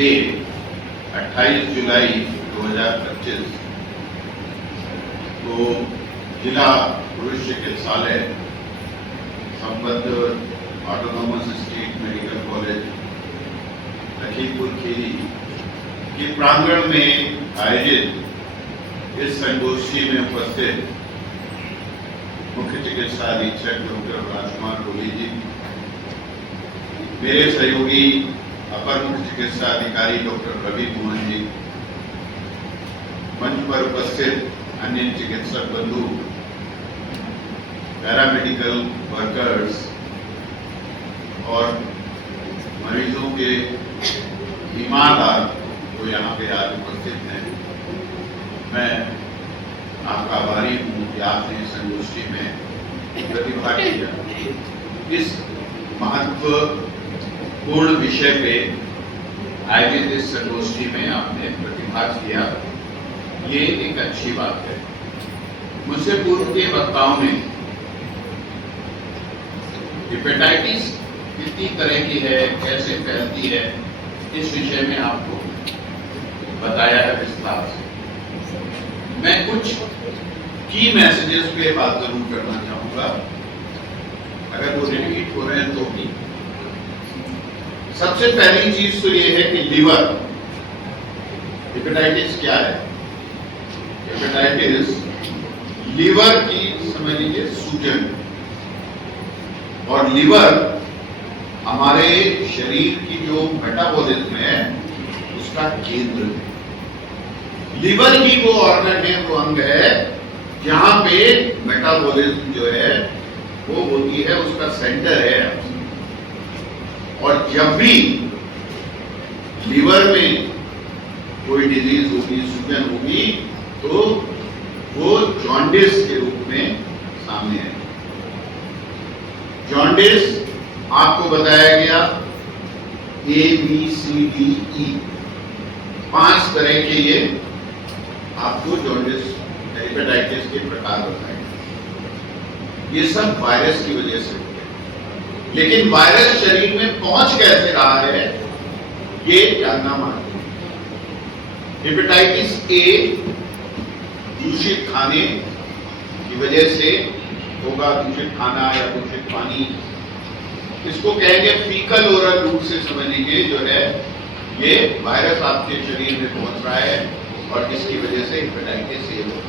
Day 28 जुलाई 2025 को जिला पुरुष चिकित्सालय संबद्ध autonomous state medical college Lakhimpur Kheri के प्रांगण में आयोजित इस संगोष्ठी में उपस्थित मुख्य चिकित्सा अधीक्षक डॉक्टर राजकुमार कोहली जी, मेरे सहयोगी अपर मुख्य चिकित्सा अधिकारी डॉक्टर रवि मोहन जी, मंच पर उपस्थित अन्य चिकित्सक बंधु, पैरामेडिकल वर्कर्स और मरीजों के बीमारदार जो यहाँ पे आज उपस्थित हैं, मैं आपका आभारी हूँ कि आपने इस संगोष्ठी में प्रतिभाग किया। इस महत्वपूर्ण विषय पे आयोजित इस संगोष्ठी में आपने प्रतिभाग किया, ये एक अच्छी बात है। मुझसे पूर्व के वक्ताओं ने हेपेटाइटिस कितनी तरह की है, कैसे फैलती है, इस विषय में आपको बताया है विस्तार से। मैं कुछ की मैसेजेस पे बात जरूर करना चाहूंगा, अगर वो रिपीट हो रहे हैं तो भी। सबसे पहली चीज तो ये है कि लीवर, हेपेटाइटिस क्या है? हेपेटाइटिस लीवर की समझ लीजिए सूजन, और लीवर हमारे शरीर की जो मेटाबॉलिज्म है उसका केंद्र है। लीवर ही वो ऑर्गन है, वो अंग है जहां पे मेटाबॉलिज्म जो है वो होती है, उसका सेंटर है। और जब भी लीवर में कोई डिजीज होगी, सूजन होगी, तो वो जॉन्डिस के रूप में सामने है। जॉन्डिस आपको बताया गया ABCDE 5 तरह के ये आपको जॉन्डिस हेपेटाइटिस के प्रकार बताए। ये सब वायरस की वजह से होते हैं, लेकिन वायरस शरीर में पहुंच कैसे रहा है ये जानना महत्वपूर्ण है। हेपेटाइटिस A दूषित खाने की वजह से होगा, दूषित खाना या दूषित पानी, इसको कहेंगे फीकल ओरल रूट से समझेंगे, जो है ये वायरस आपके शरीर में पहुंच रहा है और इसकी वजह से हेपेटाइटिस A होगा।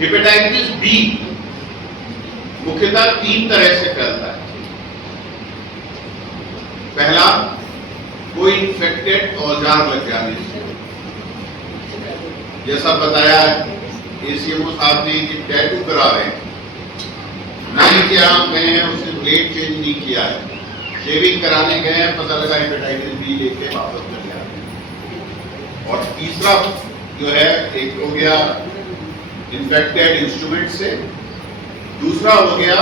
हेपेटाइटिस B मुख्यतः 3 तरह से फैलता है। पहला, कोई इंफेक्टेड औजार लग जाने से, जैसा बताया ACMO साहब ने कि टैटू करा रहे हैं, नाई के यहाँ गए हैं, उसने ब्लेड चेंज नहीं किया है, शेविंग कराने गए हैं, पता लगा हेपेटाइटिस B लेके वापस कर दिया। और तीसरा जो है, एक हो गया इंफेक्टेड इंस्ट्रूमेंट से, दूसरा हो गया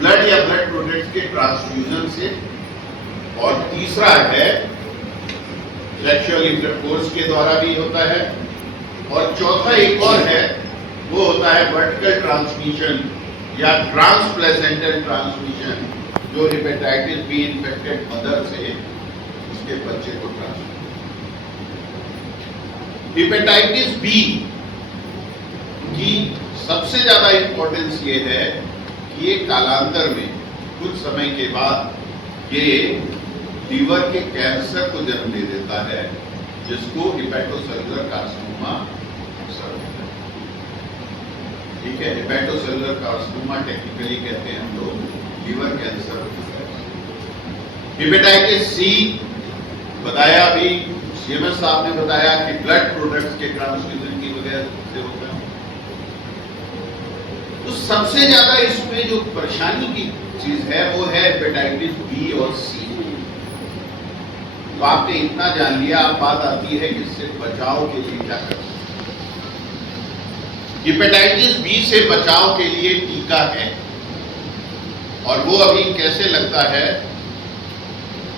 ब्लड या ब्लड प्रोडक्ट्स के ट्रांसफ्यूजन से, और तीसरा है सेक्सुअल इंटरकोर्स के द्वारा भी होता है, और चौथा एक और है, वो होता है वर्टिकल ट्रांसमिशन या ट्रांसप्लेसेंटल ट्रांसमिशन, जो हेपेटाइटिस B इन्फेक्टेड मदर से उसके बच्चे को ट्रांसफर। हेपेटाइटिस B की सबसे ज्यादा इंपॉर्टेंस ये है कि ये कालांतर में कुछ समय के बाद ये लीवर के कैंसर को जन्म दे देता है, जिसको हेपेटोसेलुलर कार्सिनोमा अक्सर होता है। ठीक है, हेपेटोसेलुलर कार्सिनोमा टेक्निकली कहते हैं हम लोग लीवर कैंसर। हेपेटाइटिस C बताया अभी CMS साहब ने बताया कि ब्लड प्रोडक्ट्स के ट्रांसफ्यूजन की वजह से होता है। तो सबसे ज्यादा इसमें जो परेशानी की चीज है वो है हेपेटाइटिस B और C। तो आपने इतना जान लिया, अब बात आती है कि इससे बचाव के लिए क्या करना है। हेपेटाइटिस B से बचाव के लिए टीका है, और वो अभी कैसे लगता है,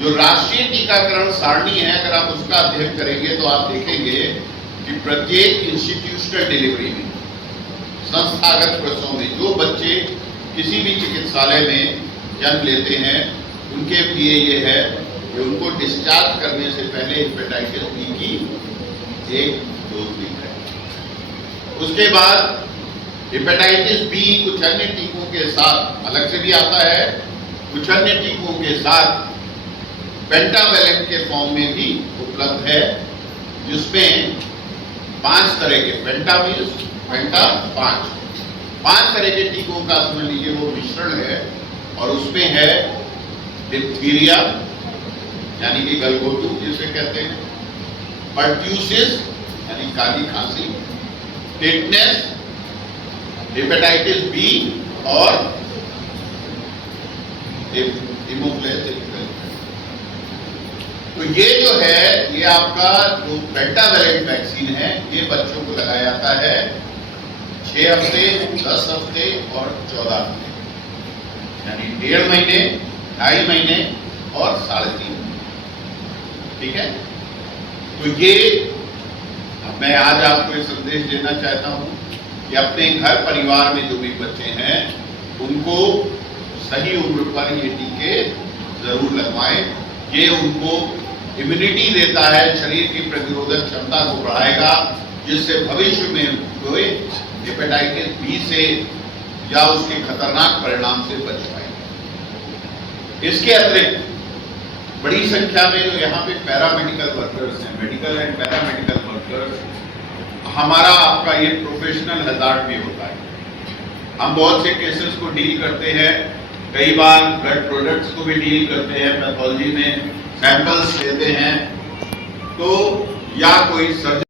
जो राष्ट्रीय टीकाकरण सारणी है, अगर आप उसका अध्ययन करेंगे तो आप देखेंगे कि प्रत्येक इंस्टीट्यूशनल डिलीवरी में, संस्थागत प्रसव में, जो बच्चे किसी भी चिकित्सालय में जन्म लेते हैं उनके लिए ये है कि उनको डिस्चार्ज करने से पहले हेपेटाइटिस बी की एक डोज दी जाए। उसके बाद हेपेटाइटिस बी कुछ अन्य टीकों के साथ अलग से भी आता है, कुछ अन्य टीकों के साथ पेंटावेलेंट के फॉर्म में भी उपलब्ध है, जिसमें 5 तरह के पेंटा पांच तरह के टीकों का समझ लीजिए वो मिश्रण है। और उसमें है डिप्थीरिया यानी कि गलघोटू जिसे कहते हैं, पर्ट्यूसिस यानी काली खांसी, टिटनेस, हेपेटाइटिस बी और हेमोफिलिस। तो ये जो है, ये आपका जो पेंटावेलेंट वैक्सीन है, ये बच्चों को लगाया जाता है 6 हफ्ते, 10 हफ्ते और 14 हफ्ते, यानी 1.5 महीने, 2.5 महीने और 3.5 महीने। ठीक है, तो ये मैं आज आपको ये संदेश देना चाहता हूं कि अपने घर परिवार में जो भी बच्चे हैं उनको सही उम्र पर ये टीके जरूर लगवाएं। ये उनको इम्यूनिटी देता है, शरीर की प्रतिरोधक क्षमता को बढ़ाएगा, जिससे भविष्य में कोई हेपेटाइटिस बी से या उसके खतरनाक परिणाम से बच पाएगा। इसके अतिरिक्त बड़ी संख्या में जो यहाँ पे पैरामेडिकल वर्कर्स हैं, मेडिकल एंड पैरामेडिकल वर्कर्स, हमारा आपका ये प्रोफेशनल हैजार्ड भी होता है। हम बहुत से केसेस को डील करते हैं, कई बार ब्लड प्रोडक्ट्स को भी डील करते हैं, पैथोलॉजी में सैंपल्स लेते हैं, तो या कोई सर्जन